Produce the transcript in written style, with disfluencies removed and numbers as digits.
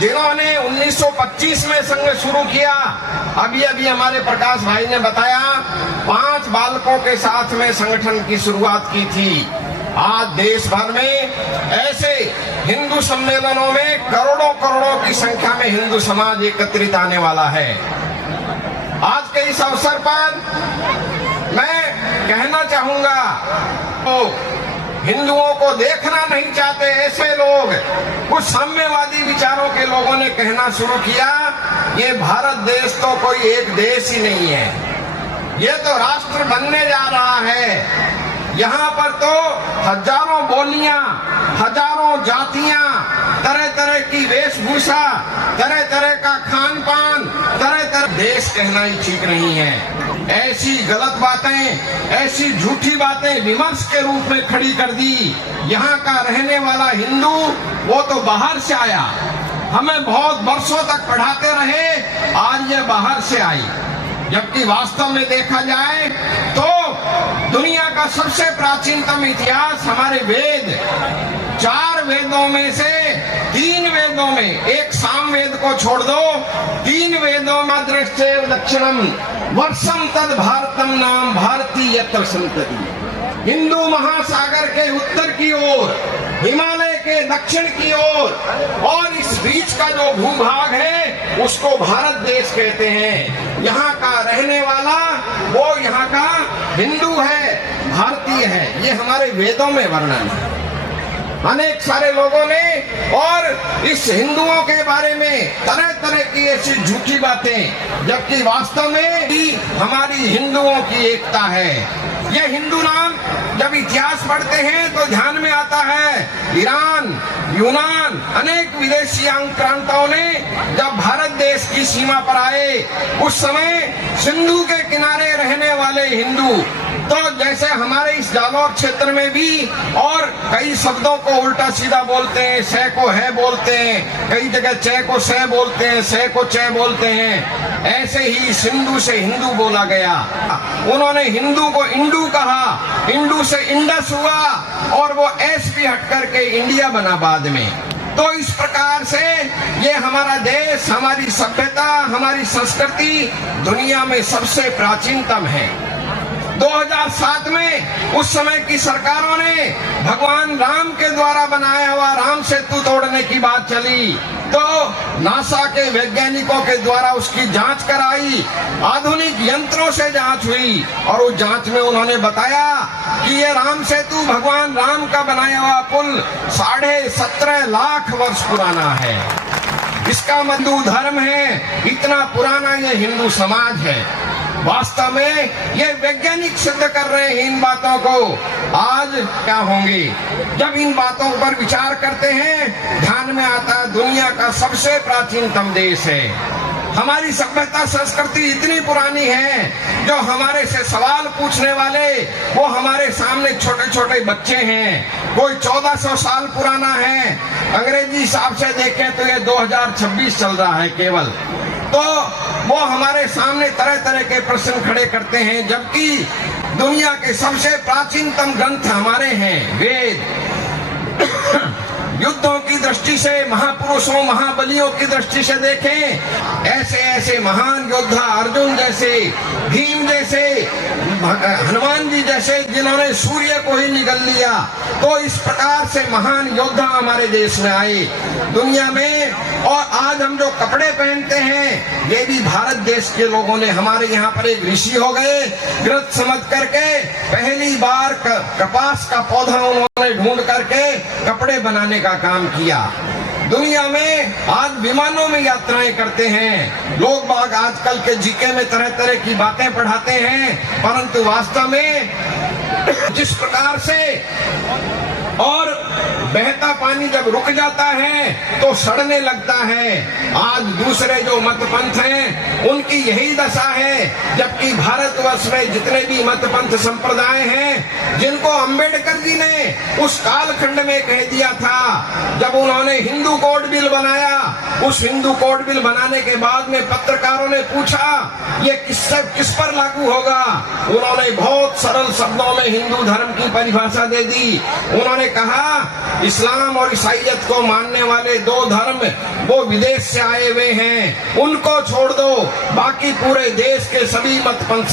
जिन्होंने 1925 में संघ शुरू किया, अभी अभी हमारे प्रकाश भाई ने बताया 5 बालकों के साथ में संगठन की शुरुआत की थी। आज देश भर में ऐसे हिंदू सम्मेलनों में करोड़ों करोड़ों की संख्या में हिंदू समाज एकत्रित आने वाला है। आज के इस अवसर पर मैं कहना चाहूंगा, तो हिंदुओं को देखना नहीं चाहते ऐसे लोग, कुछ साम्यवादी विचारों के लोगों ने कहना शुरू किया, ये भारत देश तो कोई एक देश ही नहीं है, ये तो राष्ट्र बनने जा रहा है। यहाँ पर तो हजारों बोलियां, हजारों जातियां, तरह तरह की वेशभूषा, तरह तरह का खान पान, तरह तरह, देश कहना ही ठीक नहीं है। ऐसी गलत बातें, ऐसी झूठी बातें विमर्श के रूप में खड़ी कर दी। यहाँ का रहने वाला हिंदू वो तो बाहर से आया, हमें बहुत वर्षों तक पढ़ाते रहे, आज ये बाहर से आई। जबकि वास्तव में देखा जाए तो दुनिया का सबसे प्राचीनतम इतिहास हमारे वेद, 4 वेदों में से 3 वेदों में, एक सामवेद को छोड़ दो, 3 वेदों में दृष्टेव दक्षिणम वर्षम तद भारतम नाम भारती यत्र संतति। हिंदू महासागर के उत्तर की ओर, हिमालय के दक्षिण की ओर, और इस बीच का जो भूभाग है उसको भारत देश कहते हैं। यहाँ का रहने वाला वो यहाँ का हिंदू है, भारतीय है, ये हमारे वेदों में वर्णन है। अनेक सारे लोगों ने और इस हिंदुओं के बारे में तरह तरह की ऐसी झूठी बातें, जबकि वास्तव में भी हमारी हिंदुओं की एकता है। ये हिंदू नाम जब इतिहास पढ़ते हैं तो ध्यान में आता है ईरान, यूनान, अनेक विदेशी आक्रांताओं ने जब भारत देश की सीमा पर आए, उस समय सिंधु के किनारे रहने वाले हिंदू, तो जैसे हमारे इस जालौर क्षेत्र में भी और कई शब्दों को उल्टा सीधा बोलते हैं, से को है बोलते हैं, कई जगह चे को से बोलते हैं, से को चे बोलते हैं, ऐसे ही सिंधु से हिंदू बोला गया। उन्होंने हिंदू को इंडू कहा, इंडू से इंडस हुआ और वो एस भी हट करके इंडिया बना बाद में। तो इस प्रकार से ये हमारा देश, हमारी सभ्यता, हमारी संस्कृति दुनिया में सबसे प्राचीनतम है। 2007 में उस समय की सरकारों ने भगवान राम के द्वारा बनाया हुआ राम सेतु तोड़ने की बात चली, तो नासा के वैज्ञानिकों के द्वारा उसकी जांच कराई, आधुनिक यंत्रों से जांच हुई और उस जांच में उन्होंने बताया कि ये राम सेतु भगवान राम का बनाया हुआ पुल 17.5 लाख वर्ष पुराना है। इसका हिंदू धर्म है, इतना पुराना ये हिंदू समाज है। वास्तव में ये वैज्ञानिक सिद्ध कर रहे हैं इन बातों को। आज क्या होंगे जब इन बातों पर विचार करते हैं, ध्यान में आता है दुनिया का सबसे प्राचीनतम देश है। हमारी सभ्यता संस्कृति इतनी पुरानी है, जो हमारे से सवाल पूछने वाले वो हमारे सामने छोटे छोटे बच्चे हैं। कोई 1400 साल पुराना है, अंग्रेजी हिसाब से देखें तो ये 2026 चल रहा है केवल। तो वो हमारे सामने तरह तरह के प्रश्न खड़े करते हैं, जबकि दुनिया के सबसे प्राचीनतम ग्रंथ हमारे हैं वेद। युद्धों की दृष्टि से, महापुरुषों महाबलियों की दृष्टि से देखें, ऐसे ऐसे महान योद्धा, अर्जुन जैसे, भीम जैसे, हनुमान जी जैसे, जिन्होंने सूर्य को ही निगल लिया। तो इस प्रकार से महान योद्धा हमारे देश में आए दुनिया में। और आज हम जो कपड़े पहनते हैं ये भी भारत देश के लोगों ने, हमारे यहाँ पर एक ऋषि हो गए, ग्रत समझ करके पहली बार कपास का पौधा उन्होंने ढूंढ करके कपड़े बनाने का काम किया। दुनिया में आज विमानों में यात्राएं करते हैं लोग बाग, आजकल के जीके में तरह तरह की बातें पढ़ाते हैं, परंतु वास्तव में जिस प्रकार से और बहता पानी जब रुक जाता है तो सड़ने लगता है, आज दूसरे जो मत पंथ हैं उनकी यही दशा है। जबकि भारतवर्ष में जितने भी मत पंथ संप्रदाय हैं, जिनको अंबेडकर जी ने उस कालखंड में कह दिया था, जब उन्होंने हिंदू कोड बिल बनाया उस हिंदू कोड बिल बनाने के बाद में पत्रकारों ने पूछा ये किस पर लागू होगा। उन्होंने बहुत सरल शब्दों में हिंदू धर्म की परिभाषा दे दी। उन्होंने कहा इस्लाम और ईसाईयत को मानने वाले दो धर्म वो विदेश से आए हुए हैं, उनको छोड़ दो, बाकी पूरे देश के सभी मत पंथ